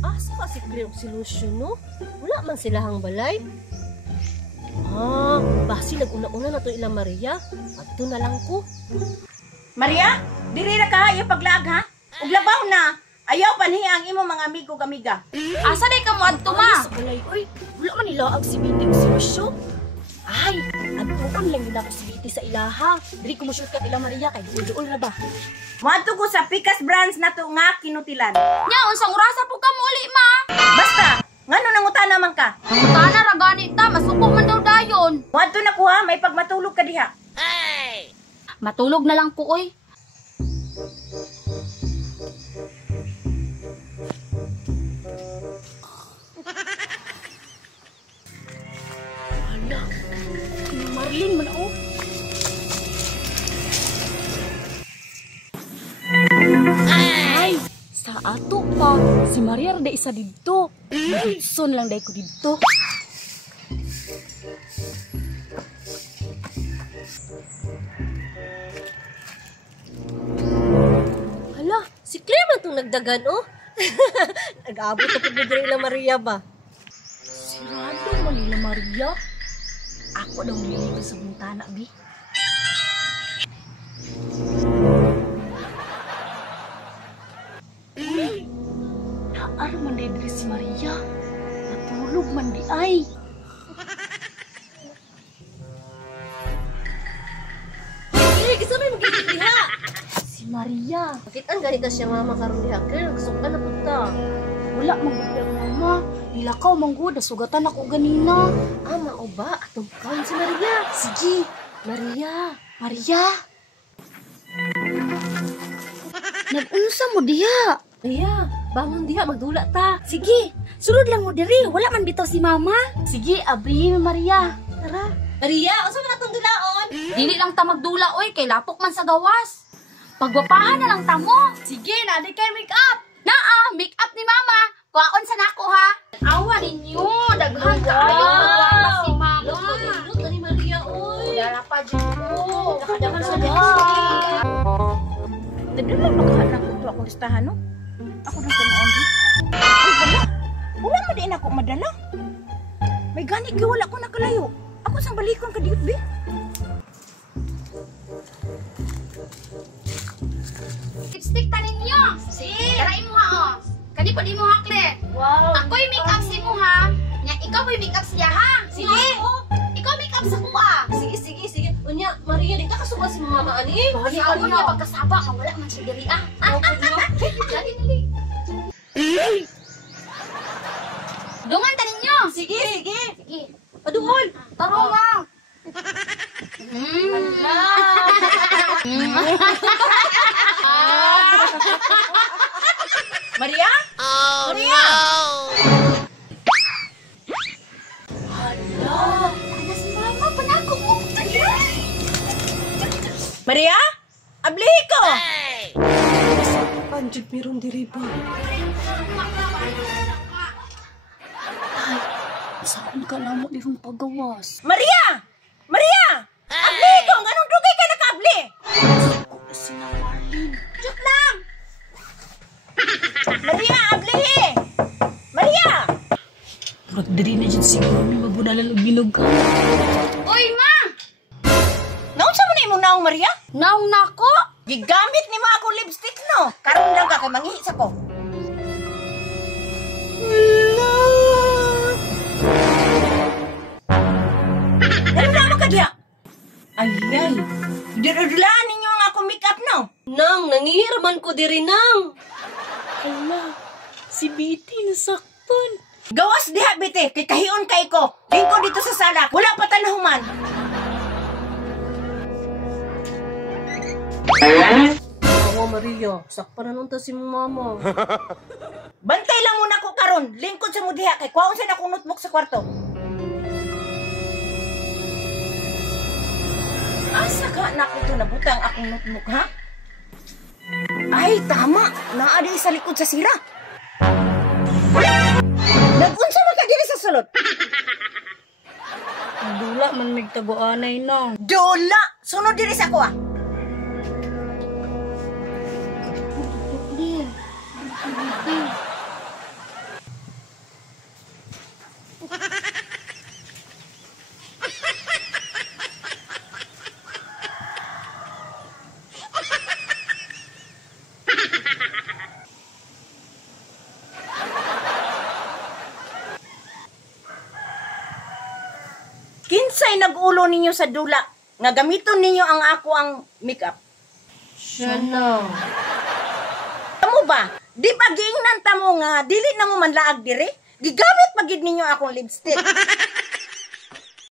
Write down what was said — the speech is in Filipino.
Asa ka si Claire og si Lucio, no? Wala man silahang balay. Basi nag-una-una na to ila Maria. Adto na lang ko. Maria, diri ra ka iyo paglag ha? Ug labaw na. Ayaw panhi ang imo mga amigo amiga. Asa day ka mo adto ma? Sa balay, oy. Wala man nilaag si Biti og si Lucio. Ay, adtuon lang yun ako si Biti sa ilaha. Diri ko mo shortcut ila Maria kay duol na ba? Moadto ko sa Pikas Brands na to nga kinutilan. Nya unsang orasa po ka mo uli ma? Basta, ngano nangutana man ka? Tana ra gani ta, masuko man daw dayon. Moadto na ko ha, may pagmatulog ka diha. Matulog na lang ko oy. Hala, Marlene man oh. Ay, sa ato pa, si Maria rada isa dito. Son lang day ko dito. Hala, si Claire man itong nagdagan oh. Nag-aabot ako dito nila Maria ba? Sirado man nila Maria. Ako daw nililigo sa buntana, Bi. Naan man dito si Maria. Natulog man di ay. Hey, kasi may magiging diha. Si Maria. Bakit ang ganita siya mama karon diha? Kaya nagsukan na punta. Wala magbuti mama. Nilakaw manggod, sugatan ako ganina. Mao ba? Atong kaon si Maria. Sige, Maria. Maria. Nag-unsa mo diha? Maria, bangon diha, magdula ta. Sige, sulod lang mo diri, wala man bitaw si mama. Sige, abrihin mo Maria. Tara. Maria, unsa man atong dulaon? Dili lang ta magdula oy, kay lapok man sa gawas. Pagwapahan na lang ta mo. Sige, nadi kay make up. Naa, make up ni mama. Kuhaon sa nako ha. Awa ninyo, daghan kaayo pagwapa si mama. Lutod ni Maria oy. Dara pa jud ko. Nakadakan sa Dadala maghanap ko ako listahan no. Ako nang tunoon di. Ay wala. Wala man din ako madala. May gani kay wala ko nakalayo. Ako sang balikon ka diut bi. Lipstick ta ninyo. Sige. Dara imo ha oh. Kani pa di mo ha, Claire. Wow. Ako yung make up si mo ha. Nya ikaw yung make up siya ha. Sige. Ikaw make up sa kuha. Sige. Unya, Maria, di ka kasuba si mama ani? Kasi ako niya pagkasaba, mawala man siya diri ah. Dali. Dungan ta ninyo. Sige. Sige. Paduol. Taro nga. Maria? Oh, Maria? Hala. Ano si mama? Panako mo. Maria? Ablihi ko. Anjud meron diri ba? Saan ka na mo dirong pagawas? Maria! Maria! Ablihi ko. Anong dugay ka nakabli? Si Marlene. Jut lang. Maria, ablihi. Maria! Magdiri na dyan siguro may mabunalan og bilog ka. Oy ma! Naunsa mo na imong naong Maria? Naong nako. Gigamit ni mo ako lipstick no. Karon lang ka kay manghihis ako. Ano na ka diha? Ay. Dirudulaan ninyo ang akong makeup no. Nang, nangihiraman ko diri nang. Hala, si Biti nasaktan. Gawas diha bite kay kahion kay ko. Lingko dito sa sala. Wala pa tanahuman. Awa Maria, sakpan na nung ta si mama. Bantay lang muna ko karon. Lingkod sa mo diha kay kuwaon sa akong notebook sa kwarto. Asa ka na ko to nabutang akong notebook ha? Ay, tama. Naa di sa likod sa sira. Nag-unsa man ka diri sa sulod? Dula man nagtago-anay nang. Dula! Sunod diri sa ko ah. Kinsay nag-ulo ninyo sa dula nga gamiton ninyo ang ako ang makeup? Siya na. Amo ba? Di ba giingnan ta mo nga dili na mo manlaag dire? Gigamit pagid ninyo akong lipstick.